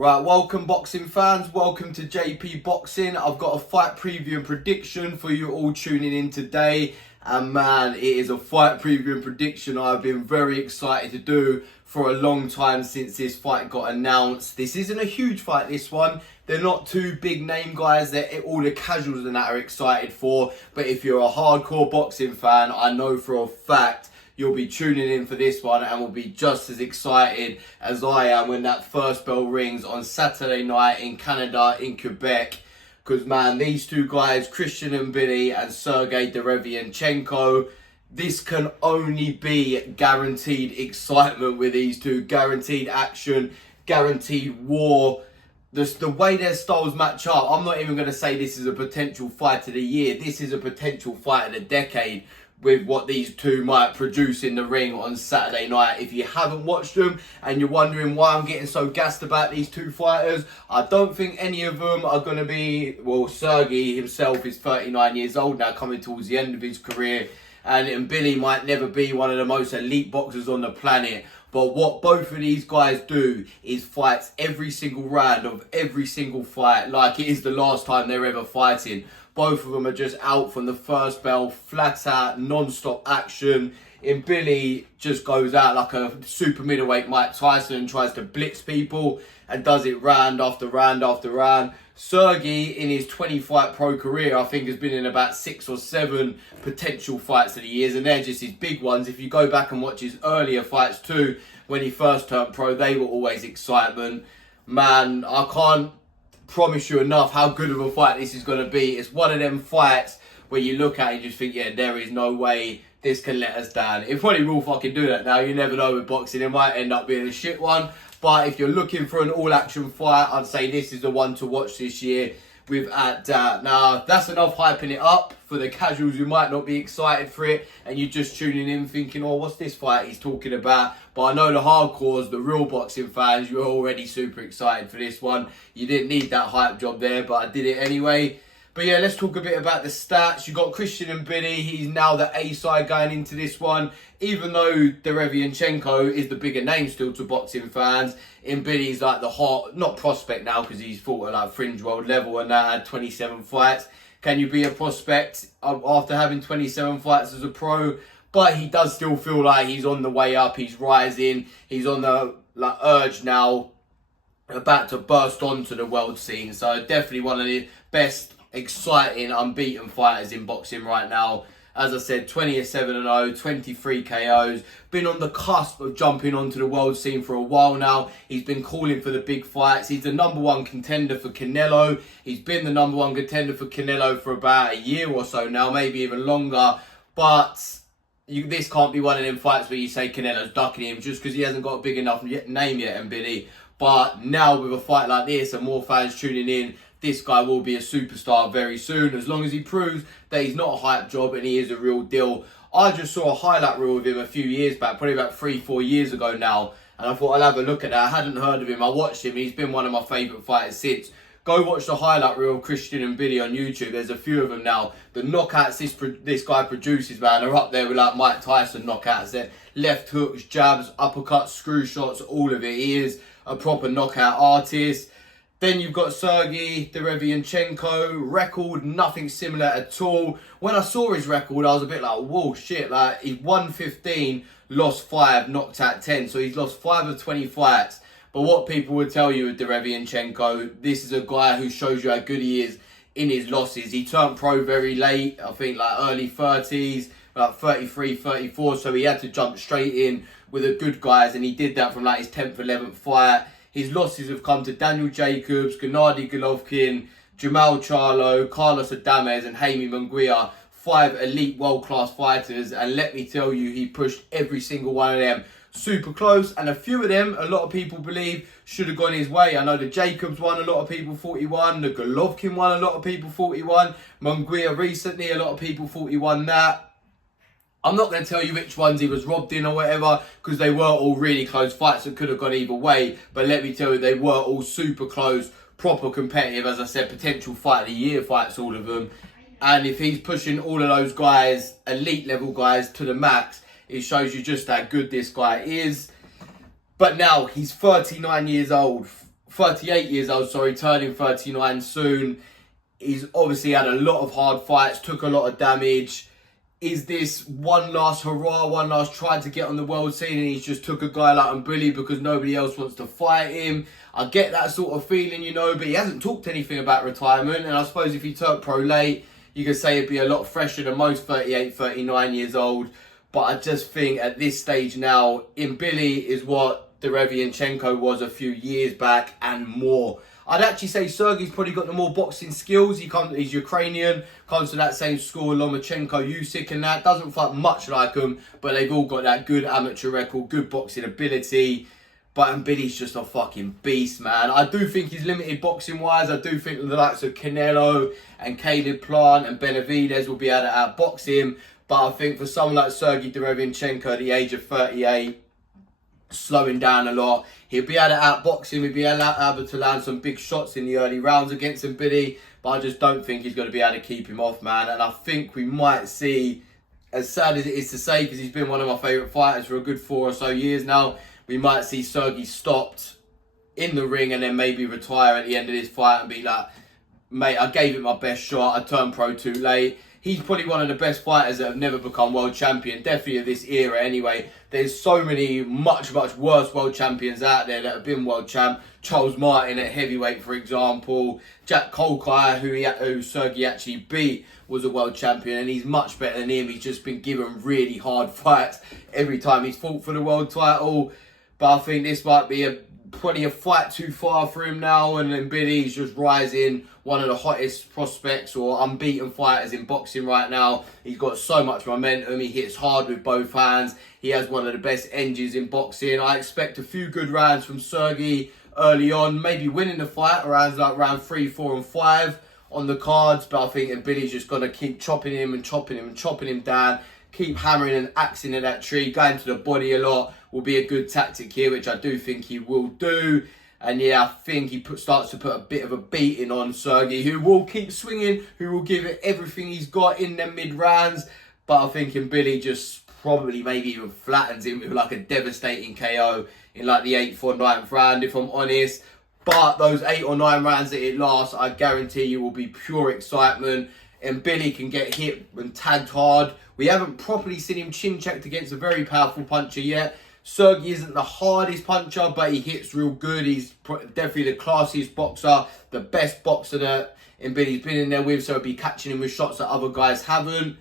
Right, welcome boxing fans, welcome to JP Boxing. I've got a fight preview and prediction for you all tuning in today. And man, it is a fight preview and prediction I've been very excited to do for a long time since this fight got announced. This isn't a huge fight, this one. They're not two big name guys that all the casuals and that are excited for. But if you're a hardcore boxing fan, I know for a fact you'll be tuning in for this one and will be just as excited as I am when that first bell rings on Saturday night in Canada, in Quebec. Because, man, these two guys, Mbilli and Sergiy Derevyanchenko, this can only be guaranteed excitement with these two. Guaranteed action, guaranteed war. The way their styles match up, I'm not even going to say this is a potential fight of the year. This is a potential fight of the decade, with what these two might produce in the ring on Saturday night. If you haven't watched them and you're wondering why I'm getting so gassed about these two fighters, I don't think any of them are going to be... Well, Sergiy himself is 39 years old now, coming towards the end of his career. And Mbilli might never be one of the most elite boxers on the planet. But what both of these guys do is fight every single round of every single fight like it is the last time they're ever fighting. Both of them are just out from the first bell, flat out, non-stop action. Mbilli just goes out like a super middleweight Mike Tyson and tries to blitz people and does it round after round after round. Sergiy, in his 20-fight pro career, I think has been in about 6 or 7 potential fights of the years, and they're just his big ones. If you go back and watch his earlier fights too, when he first turned pro, they were always excitement. Man, I can't promise you enough how good of a fight this is going to be. It's one of them fights where you look at it and just think, yeah, there is no way this can let us down. It probably will fucking do that now. You never know with boxing. It might end up being a shit one. But if you're looking for an all-action fight, I'd say this is the one to watch this year without doubt. Now, that's enough hyping it up for the casuals who might not be excited for it and you're just tuning in thinking, oh, what's this fight he's talking about? But I know the hardcores, the real boxing fans, you're already super excited for this one. You didn't need that hype job there, but I did it anyway. But yeah, let's talk a bit about the stats. You got Mbilli. He's now the A side going into this one. Even though Derevyanchenko is the bigger name still to boxing fans, Mbilli's like the hot, not prospect now because he's fought at like fringe world level and now had 27 fights. Can you be a prospect after having 27 fights as a pro? But he does still feel like he's on the way up. He's rising. He's on the urge now, about to burst onto the world scene. So definitely one of the best, exciting, unbeaten fighters in boxing right now. As I said, 27-0, 23 KOs. Been on the cusp of jumping onto the world scene for a while now. He's been calling for the big fights. He's the #1 contender for Canelo. He's been the #1 contender for Canelo for about a year or so now, maybe even longer. But this can't be one of them fights where you say Canelo's ducking him just because he hasn't got a big enough name yet, Mbilli. But now with a fight like this and more fans tuning in, this guy will be a superstar very soon, as long as he proves that he's not a hype job and he is a real deal. I just saw a highlight reel of him a few years back, probably about 3-4 years ago now, and I thought I'll have a look at that. I hadn't heard of him. I watched him. He's been one of my favourite fighters since. Go watch the highlight reel of Mbilli on YouTube. There's a few of them now. The knockouts this guy produces, man, are up there with like Mike Tyson knockouts. They're left hooks, jabs, uppercuts, screw shots, all of it. He is a proper knockout artist. Then you've got Sergiy Derevyanchenko. Record, nothing similar at all. When I saw his record, I was a bit like, whoa, shit. Like, he's won 15, lost 5, knocked out 10. So he's lost 5 of 20 fights. But what people would tell you with Derevyanchenko, this is a guy who shows you how good he is in his losses. He turned pro very late, I think like early 30s, like 33, 34. So he had to jump straight in with the good guys. And he did that from like his 10th, 11th fight. His losses have come to Daniel Jacobs, Gennady Golovkin, Jamal Charlo, Carlos Adames and Jaime Munguia. 5 elite world-class fighters. And let me tell you, he pushed every single one of them super close. And a few of them, a lot of people believe, should have gone his way. I know the Jacobs one, a lot of people thought he won. The Golovkin one, a lot of people thought he won. Munguia recently, a lot of people thought he won that. I'm not going to tell you which ones he was robbed in or whatever, because they were all really close fights that could have gone either way. But let me tell you, they were all super close, proper competitive. As I said, potential fight of the year fights, all of them. And if he's pushing all of those guys, elite level guys, to the max, it shows you just how good this guy is. But now he's 39 years old. 38 years old, sorry, turning 39 soon. He's obviously had a lot of hard fights, took a lot of damage. Is this one last hurrah, one last try to get on the world scene, and he's just took a guy like Mbilli because nobody else wants to fight him? I get that sort of feeling, you know, but he hasn't talked anything about retirement. And I suppose if he turned pro late, you could say it'd be a lot fresher than most 38, 39 years old. But I just think at this stage now, Mbilli is what Derevyanchenko was a few years back and more. I'd actually say Sergey's probably got the more boxing skills. He's Ukrainian, comes to that same school, Lomachenko, Usyk and that. Doesn't fight much like him, but they've all got that good amateur record, good boxing ability. But Mbilli's just a fucking beast, man. I do think he's limited boxing-wise. I do think the likes of Canelo and Caleb Plant and Benavidez will be able to outbox him. But I think for someone like Sergiy Derevyanchenko at the age of 38, slowing down a lot, he'll be able to outbox him. He'll be able to land some big shots in the early rounds against Mbilli. But I just don't think he's going to be able to keep him off, man. And I think we might see, as sad as it is to say, because he's been one of my favourite fighters for a good 4 or so years now, we might see Sergey stopped in the ring and then maybe retire at the end of this fight and be like, mate, I gave it my best shot. I turned pro too late. He's probably one of the best fighters that have never become world champion, definitely of this era anyway. There's so many much worse world champions out there that have been world champ. Charles Martin at heavyweight, for example. Jack Kolkai, who Sergey actually beat, was a world champion, and he's much better than him. He's just been given really hard fights every time he's fought for the world title. But I think this might be probably a fight too far for him now, and Mbilli's just rising, one of the hottest prospects or unbeaten fighters in boxing right now. He's got so much momentum. He hits hard with both hands. He has one of the best engines in boxing. I expect a few good rounds from Sergey early on, maybe winning the fight around like round 3, 4 and 5 on the cards. But I think Mbilli's just going to keep chopping him and chopping him and chopping him down, keep hammering and axing at that tree, going to the body a lot will be a good tactic here, which I do think he will do. And yeah, I think he starts to put a bit of a beating on Sergey, who will keep swinging, who will give it everything he's got in them mid-rounds. But I think Mbilli just probably maybe even flattens him with like a devastating KO in like the 8th or 9th round, if I'm honest. But those 8 or 9 rounds that it lasts, I guarantee you will be pure excitement. Mbilli can get hit and tagged hard. We haven't properly seen him chin-checked against a very powerful puncher yet. Sergey isn't the hardest puncher, but he hits real good. He's definitely the classiest boxer, the best boxer that Mbilli's been in there with, so he'll be catching him with shots that other guys haven't.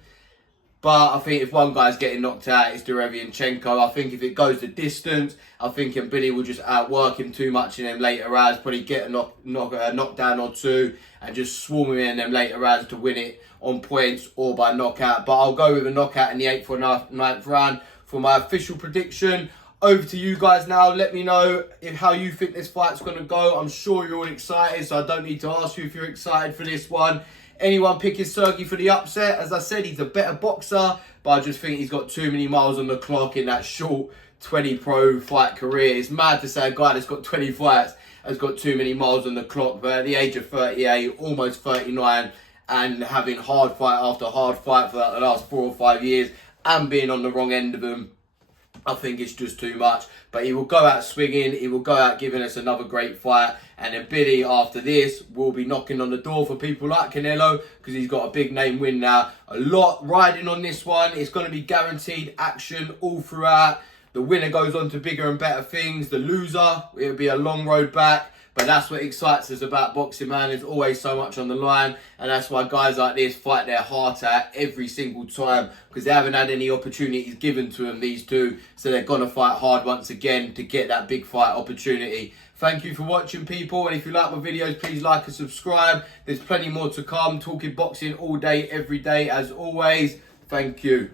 But I think if one guy's getting knocked out, it's Derevyanchenko. I think if it goes the distance, I think Mbilli will just outwork him too much in them later rounds, probably get a knockdown or two, and just swarm him in them later rounds to win it on points or by knockout. But I'll go with a knockout in the 8th or 9th round for my official prediction. Over to you guys now. Let me know how you think this fight's going to go. I'm sure you're all excited, so I don't need to ask you if you're excited for this one. Anyone picking Sergey for the upset? As I said, he's a better boxer, but I just think he's got too many miles on the clock in that short 20 pro fight career. It's mad to say a guy that's got 20 fights has got too many miles on the clock, but at the age of 38, almost 39, and having hard fight after hard fight for the last 4 or 5 years, and being on the wrong end of them, I think it's just too much. But he will go out swinging. He will go out giving us another great fight. And then Mbilli, after this, will be knocking on the door for people like Canelo, because he's got a big name win now. A lot riding on this one. It's going to be guaranteed action all throughout. The winner goes on to bigger and better things. The loser, it'll be a long road back. But that's what excites us about boxing, man. There's always so much on the line. And that's why guys like this fight their heart out every single time, because they haven't had any opportunities given to them, these two. So they're going to fight hard once again to get that big fight opportunity. Thank you for watching, people. And if you like my videos, please like and subscribe. There's plenty more to come. Talking boxing all day, every day, as always. Thank you.